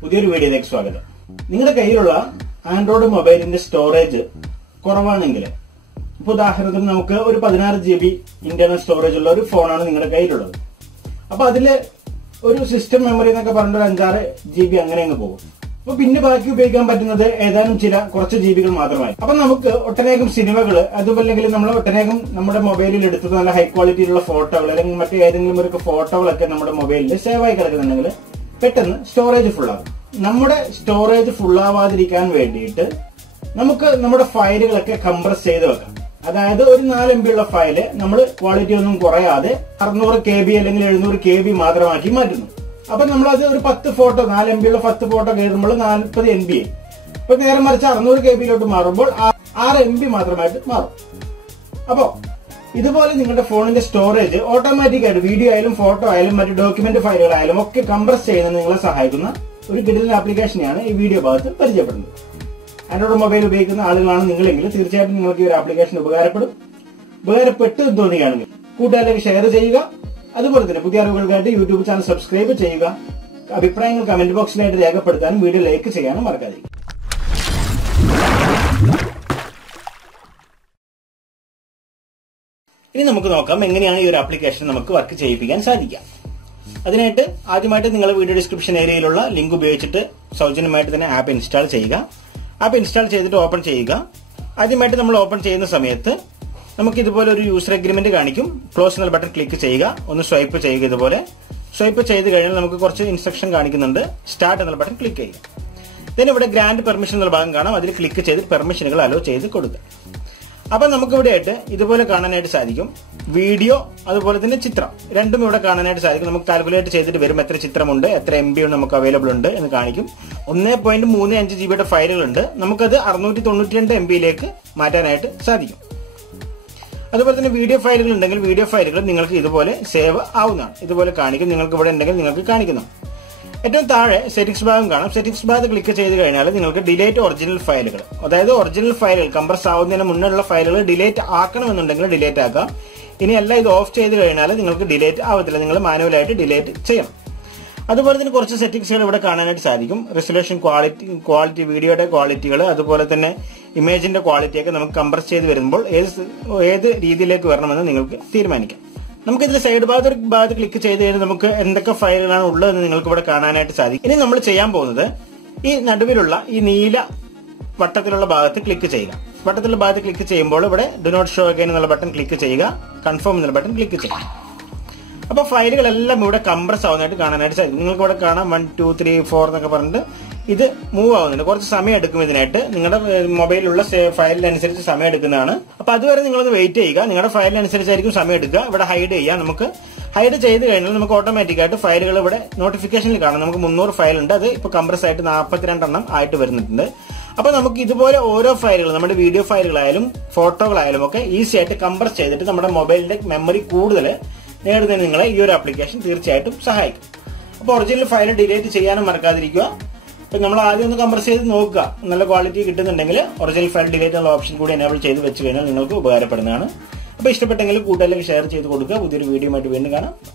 പുതിയൊരു വീഡിയോയിലേക്ക് സ്വാഗതം. നിങ്ങളുടെ കയ്യിലുള്ള ആൻഡ്രോയിഡ് മൊബൈലിന്റെ സ്റ്റോറേജ് കുറവാണെങ്കിൽ, ഇപ്പൊ ഉദാഹരണത്തിന് നമുക്ക് ഒരു 16 GB ഇന്റർണൽ സ്റ്റോറേജ് ഉള്ള ഒരു ഫോണാണ് നിങ്ങളുടെ കയ്യിലുള്ളത്. അപ്പൊ അതില് ഒരു സിസ്റ്റം മെമ്മറി എന്നൊക്കെ പറഞ്ഞ 5-6 GB അങ്ങനെ അങ്ങ് പോകും. അപ്പൊ പിന്നെ ബാക്കി ഉപയോഗിക്കാൻ പറ്റുന്നത് ഏതാനും കുറച്ച് ജീവികൾ മാത്രമായി. അപ്പൊ നമുക്ക് ഒട്ടനേകം സിനിമകൾ, അതുമല്ലെങ്കിൽ നമ്മൾ ഒട്ടനേകം നമ്മുടെ മൊബൈലിൽ എടുത്തത് നല്ല ഹൈ ക്വാളിറ്റിയിലുള്ള ഫോട്ടോകൾ അല്ലെങ്കിൽ മറ്റു ഏതെങ്കിലും ഒരു ഫോട്ടോകളൊക്കെ നമ്മുടെ മൊബൈലിൽ സേവ് ആയി കിടക്കുന്നുണ്ടെങ്കിൽ പെട്ടെന്ന് സ്റ്റോറേജ് ഫുള്ളാകും. നമ്മുടെ സ്റ്റോറേജ് ഫുള്ളാവാതിരിക്കാൻ വേണ്ടിയിട്ട് നമുക്ക് നമ്മുടെ ഫയലുകളൊക്കെ കംപ്രസ് ചെയ്ത് വെക്കാം. അതായത് ഒരു 4 MB ഉള്ള ഫയല് നമ്മൾ ക്വാളിറ്റി ഒന്നും കുറയാതെ 600 KB അല്ലെങ്കിൽ 700 KB മാത്രമാക്കി മാറ്റുന്നു. അപ്പൊ നമ്മളത് ഒരു 10 ഫോട്ടോ 4 MB ഉള്ള 10 ഫോട്ടോ കയറുമ്പോൾ 40 MB. അപ്പൊ നേരെ മറിച്ച് 600 KB മാറുമ്പോൾ 6 MB മാത്രമായിട്ട് മാറും. അപ്പോ ഇതുപോലെ നിങ്ങളുടെ ഫോണിന്റെ സ്റ്റോറേജ് ഓട്ടോമാറ്റിക് ആയിട്ട് വീഡിയോ ആയാലും ഫോട്ടോ ആയാലും മറ്റു ഡോക്യുമെന്റ് ഫയലുകളായാലും ഒക്കെ കംപ്രസ് ചെയ്യുന്നത് നിങ്ങളെ സഹായിക്കുന്ന ഒരു കിടിലൻ ആപ്ലിക്കേഷനെയാണ് ഈ വീഡിയോ ഭാഗത്ത് പരിചയപ്പെടുന്നത്. ആൻഡ്രോയിഡ് മൊബൈൽ ഉപയോഗിക്കുന്ന ആളുകളാണ് നിങ്ങളെങ്കിൽ തീർച്ചയായിട്ടും നിങ്ങൾക്ക് ഈ ഒരു ആപ്ലിക്കേഷൻ ഉപകാരപ്പെട്ടു തോന്നുകയാണെങ്കിൽ കൂട്ടുകാരിലേക്ക് ഷെയർ ചെയ്യുക. അതുപോലെ തന്നെ പുതിയ അറിവുകൾക്കായിട്ട് യൂട്യൂബ് ചാനൽ സബ്സ്ക്രൈബ് ചെയ്യുക. അഭിപ്രായങ്ങൾ കമന്റ് ബോക്സിലായിട്ട് രേഖപ്പെടുത്താനും വീഡിയോ ലൈക്ക് ചെയ്യാനും മറക്കാതിരിക്കും. ഇനി നമുക്ക് നോക്കാം എങ്ങനെയാണ് ഈ ഒരു ആപ്ലിക്കേഷൻ നമുക്ക് വർക്ക് ചെയ്യിപ്പിക്കാൻ സാധിക്കുക. അതിനായിട്ട് ആദ്യമായിട്ട് നിങ്ങൾ വീഡിയോ ഡിസ്ക്രിപ്ഷൻ ഏരിയയിലുള്ള ലിങ്ക് ഉപയോഗിച്ചിട്ട് സൗജന്യമായിട്ട് തന്നെ ആപ്പ് ഇൻസ്റ്റാൾ ചെയ്യുക. ആപ്പ് ഇൻസ്റ്റാൾ ചെയ്തിട്ട് ഓപ്പൺ ചെയ്യുക. ആദ്യമായിട്ട് നമ്മൾ ഓപ്പൺ ചെയ്യുന്ന സമയത്ത് നമുക്ക് ഇതുപോലെ ഒരു യൂസർ അഗ്രിമെന്റ് കാണിക്കും. ക്ലോസ് എന്ന ബട്ടൺ ക്ലിക്ക് ചെയ്യുക. ഒന്ന് സ്വൈപ്പ് ചെയ്യുക. ഇതുപോലെ സ്വൈപ്പ് ചെയ്ത് കഴിഞ്ഞാൽ നമുക്ക് കുറച്ച് ഇൻസ്ട്രക്ഷൻ കാണിക്കുന്നുണ്ട്. സ്റ്റാർട്ട് എന്ന ബട്ടൺ ക്ലിക്ക് ചെയ്യുക. then ഇവിടെ ഗ്രാൻഡ് പെർമിഷൻ എന്നുള്ള ഭാഗം കാണാം. അതിൽ ക്ലിക്ക് ചെയ്ത് പെർമിഷനുകൾ അലോ ചെയ്ത് കൊടുക്കുക. അപ്പൊ നമുക്ക് ഇവിടെ ആയിട്ട് ഇതുപോലെ കാണാനായിട്ട് സാധിക്കും. വീഡിയോ അതുപോലെ തന്നെ ചിത്രം രണ്ടും ഇവിടെ കാണാനായിട്ട് സാധിക്കും. നമുക്ക് കാൽക്കുലേറ്റ് ചെയ്തിട്ട് വരും എത്ര ചിത്രമുണ്ട്, എത്ര MB നമുക്ക് അവൈലബിൾ ഉണ്ട് എന്ന് കാണിക്കും. 1.35 GB ഫയലുകളുണ്ട്. നമുക്കത് 692 MB മാറ്റാനായിട്ട് സാധിക്കും. അതുപോലെ തന്നെ വീഡിയോ ഫയലുകൾ ഉണ്ടെങ്കിൽ വീഡിയോ ഫയലുകൾ നിങ്ങൾക്ക് ഇതുപോലെ സേവ് ആവുന്നതാണ്. ഇതുപോലെ കാണിക്കും. നിങ്ങൾക്ക് ഇവിടെ ഉണ്ടെങ്കിൽ നിങ്ങൾക്ക് കാണിക്കുന്നു. ഏറ്റവും താഴെ സെറ്റിംഗ്സ് ഭാഗം കാണാം. സെറ്റിംഗ്സ് ഭാഗത്ത് ക്ലിക്ക് ചെയ്ത് കഴിഞ്ഞാൽ നിങ്ങൾക്ക് ഡിലേറ്റ് ഒറിജിനൽ ഫയലുകൾ, അതായത് ഒറിജിനൽ ഫയലുകൾ കംപ്രസ് ആവുന്നതിന് മുന്നുള്ള ഫയലുകൾ ഡിലേറ്റ് ആക്കണമെന്നുണ്ടെങ്കിൽ ഡിലേറ്റ് ആക്കാം. ഇനിയല്ല ഇത് ഓഫ് ചെയ്ത് കഴിഞ്ഞാൽ നിങ്ങൾക്ക് ഡിലേറ്റ് ആവത്തില്ല. നിങ്ങൾ മാനുവലായിട്ട് ഡിലേറ്റ് ചെയ്യണം. അതുപോലെ തന്നെ കുറച്ച് സെറ്റിംഗ്സുകൾ ഇവിടെ കാണാനായിട്ട് സാധിക്കും. റെസൊല്യൂഷൻ, ക്വാളിറ്റി, വീഡിയോയുടെ ക്വാളിറ്റികൾ, അതുപോലെ തന്നെ ഇമേജിന്റെ ക്വാളിറ്റിയൊക്കെ നമുക്ക് കംപ്രസ് ചെയ്ത് വരുമ്പോൾ ഏത് രീതിയിലേക്ക് വരണമെന്ന് നിങ്ങൾക്ക് തീരുമാനിക്കാം. നമുക്കിതിൽ സൈഡ് ഭാഗത്ത് ക്ലിക്ക് ചെയ്ത് കഴിഞ്ഞാൽ നമുക്ക് എന്തൊക്കെ ഫയലുകളാണ് ഉള്ളതെന്ന് നിങ്ങൾക്ക് ഇവിടെ കാണാനായിട്ട് സാധിക്കും. ഇനി നമ്മൾ ചെയ്യാൻ പോകുന്നത് ഈ നടുവിലുള്ള ഈ നീല വട്ടത്തിലുള്ള ഭാഗത്ത് ക്ലിക്ക് ചെയ്യുക. വട്ടത്തിലുള്ള ഭാഗത്ത് ക്ലിക്ക് ചെയ്യുമ്പോൾ ഇവിടെ ഡു നോട്ട് ഷോ അഗൈൻ എന്നുള്ള ബട്ടൺ ക്ലിക്ക് ചെയ്യുക. കൺഫേം എന്നുള്ള ബട്ടൺ ക്ലിക്ക് ചെയ്യുക. അപ്പൊ ഫയലുകളെല്ലാം ഇവിടെ കംപ്രസ് ആവുന്നതായിട്ട് കാണാനായിട്ട് സാധിക്കും. നിങ്ങൾക്ക് ഇവിടെ കാണാം 1, 2, 3, 4 എന്നൊക്കെ പറഞ്ഞിട്ട് ഇത് മൂവ് ആവുന്നുണ്ട്. കുറച്ച് സമയം എടുക്കും ഇതിനായിട്ട്. നിങ്ങളുടെ മൊബൈലിലുള്ള ഫയലിനനുസരിച്ച് സമയം എടുക്കുന്നതാണ്. അപ്പൊ അതുവരെ നിങ്ങളൊന്ന് വെയിറ്റ് ചെയ്യുക. നിങ്ങളുടെ ഫയലിനനുസരിച്ചായിരിക്കും സമയം എടുക്കുക. ഇവിടെ ഹൈഡ് ചെയ്യാം. നമുക്ക് ഹൈഡ് ചെയ്ത് കഴിഞ്ഞാൽ നമുക്ക് ഓട്ടോമാറ്റിക് ആയിട്ട് ഫയലുകൾ ഇവിടെ നോട്ടിഫിക്കേഷനിൽ കാണാം. നമുക്ക് 300 ഫയൽ ഉണ്ട്. അത് ഇപ്പൊ കംപ്രസ് ആയിട്ട് 42 എണ്ണം ആയിട്ട് വരുന്നുണ്ട്. അപ്പൊ നമുക്ക് ഇതുപോലെ ഓരോ ഫയലുകൾ, നമ്മുടെ വീഡിയോ ഫയലുകളായാലും ഫോട്ടോകളായാലും ഒക്കെ ഈസി ആയിട്ട് കംപ്രസ് ചെയ്തിട്ട് നമ്മുടെ മൊബൈലിന്റെ മെമ്മറി കൂടുതൽ നേടുന്നതിന് നിങ്ങളെ ഈ ഒരു ആപ്ലിക്കേഷൻ തീർച്ചയായിട്ടും സഹായിക്കും. അപ്പൊ ഒറിജിനൽ ഫയൽ ഡിലീറ്റ് ചെയ്യാനും മറക്കാതിരിക്കുക. അപ്പൊ നമ്മൾ ആദ്യം ഒന്ന് കംപ്രസ് ചെയ്ത് നോക്കുക. നല്ല ക്വാളിറ്റി കിട്ടുന്നുണ്ടെങ്കിൽ ഒറിജിനൽ ഫയൽ ഡിലീറ്റ് എന്നുള്ള ഓപ്ഷൻ കൂടി എനേബിൾ ചെയ്ത് വെച്ച് കഴിഞ്ഞാൽ നിങ്ങൾക്ക് ഉപകാരപ്പെടുന്നതാണ്. അപ്പൊ ഇഷ്ടപ്പെട്ടെങ്കിൽ കൂട്ടുകാരിലേക്ക് ഷെയർ ചെയ്ത് കൊടുക്കുക. പുതിയൊരു വീഡിയോ ആയിട്ട് വീണ്ടും കാണാം.